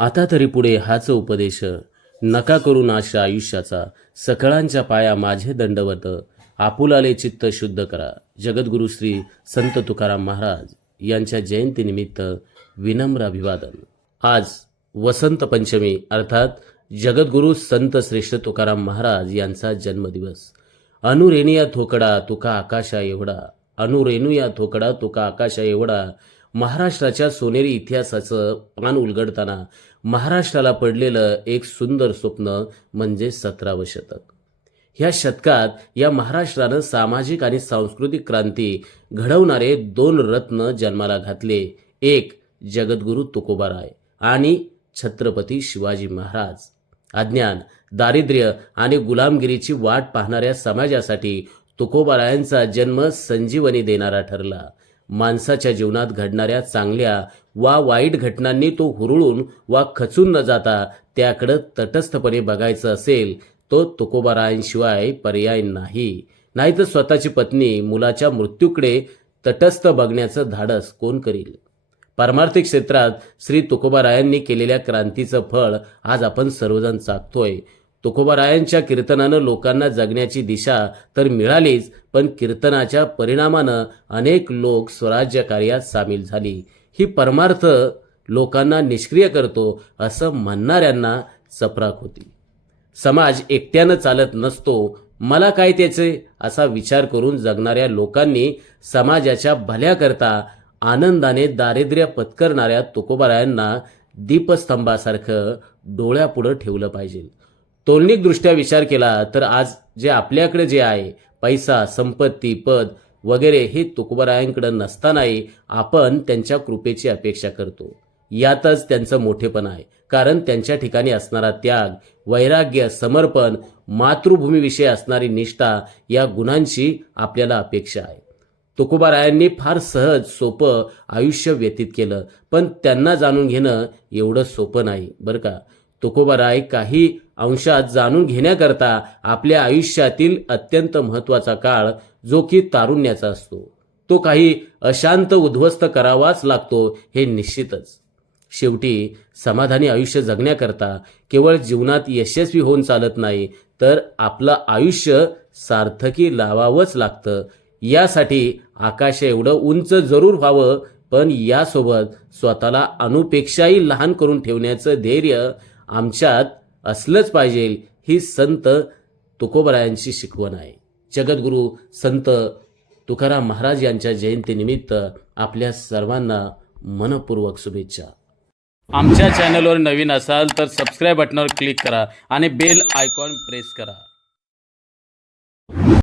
आता तरी पुढे हाच उपदेश, नका करू नाश आयुष्याचा, सकळांच्या पाया माझे दंडवत, आपुलाले चित्त शुद्ध करा. जगद्गुरु श्री संत तुकाराम महाराज यांच्या जयंतीनिमित्त विनम्र अभिवादन. आज वसंत पंचमी अर्थात जगद्गुरु संत श्रेष्ठ तुकाराम महाराज यांचा जन्मदिवस. अनुरेणुया थोकडा तुका आकाशा एवढा, अनुरेणुया थोकडा तुका आकाशा एवढा. महाराष्ट्राच्या सोनेरी इतिहासाचं पान उलगडताना महाराष्ट्राला पडलेलं एक सुंदर स्वप्न म्हणजे 17वं शतक. ह्या शतकात या महाराष्ट्रानं सामाजिक आणि सांस्कृतिक क्रांती घडवणारे 2 रत्न जन्माला घातले. एक जगद्गुरु तुकोबाराय आणि छत्रपती शिवाजी महाराज. अज्ञान, दारिद्र्य आणि गुलामगिरीची वाट पाहणाऱ्या समाजासाठी तुकोबारायांचा जन्म संजीवनी देणारा ठरला. माणसाच्या जीवनात घडणाऱ्या चांगल्या वा वाईट घटनांनी तो हुरळून वा खचून न जाता त्याकडे तटस्थपणे बघायचं असेल तो तुकोबारायांशिवाय पर्याय नाही. नाहीतर स्वतःची पत्नी, मुलाच्या मृत्यूकडे तटस्थ बघण्याचं धाडस कोण करील. पारमार्थिक क्षेत्रात श्री तुकोबारायांनी केलेल्या क्रांतीचं फळ आज आपण सर्वजण चाखतोय. तुकोबारायांच्या कीर्तनानं लोकांना जगण्याची दिशा तर मिळालीच, पण कीर्तनाच्या परिणामानं अनेक लोक स्वराज्य कार्यात सामील झाली. ही परमार्थ लोकांना निष्क्रिय करतो असं म्हणणाऱ्यांना चपराक होती. समाज एकट्यानं चालत नसतो, मला काय त्याचे असा विचार करून जगणाऱ्या लोकांनी समाजाच्या भल्याकरता आनंदाने दारिद्र्य पत्करणाऱ्या तुकोबारायांना दीपस्तंभासारखं डोळ्यापुढं ठेवलं पाहिजे. तोलनिकदृष्ट्या विचार केला तर आज जे आपल्याकडे जे आहे, पैसा, संपत्ती, पद वगैरे, हे तुकोबारायांकडे नसतानाही आपण त्यांच्या कृपेची अपेक्षा करतो. यातच त्यांचं मोठेपण आहे. कारण त्यांच्या ठिकाणी असणारा त्याग, वैराग्य, समर्पण, मातृभूमीविषयी असणारी निष्ठा या गुणांची आपल्याला अपेक्षा आहे. तुकोबारायांनी फार सहज सोपं आयुष्य व्यतीत केलं, पण त्यांना जाणून घेणं एवढं सोपं नाही बरं का. तुकोबाराय काही अंशात जाणून घेण्याकरता आपल्या आयुष्यातील अत्यंत महत्त्वाचा काळ, जो की तारुण्याचा असतो, तो काही अशांत उद्ध्वस्त करावाच लागतो हे निश्चितच. शेवटी समाधानी आयुष्य जगण्याकरता केवळ जीवनात यशस्वी होऊन चालत नाही, तर आपलं आयुष्य सार्थकी लावावंच लागतं. यासाठी आकाश एवढं उंच जरूर व्हावं, पण यासोबत स्वतःला अणुपेक्षाही लहान करून ठेवण्याचं धैर्य आमच्यात असलंच पाहिजे. ही संत तुकोबारायांची शिकवण आहे. जगद्गुरु संत तुकाराम महाराज यांच्या जयंतीनिमित्त आपल्या सर्वांना मनपूर्वक शुभेच्छा. आमच्या चॅनलवर नवीन असाल तर सबस्क्राईब बटनावर क्लिक करा आणि बेल आयकॉन प्रेस करा.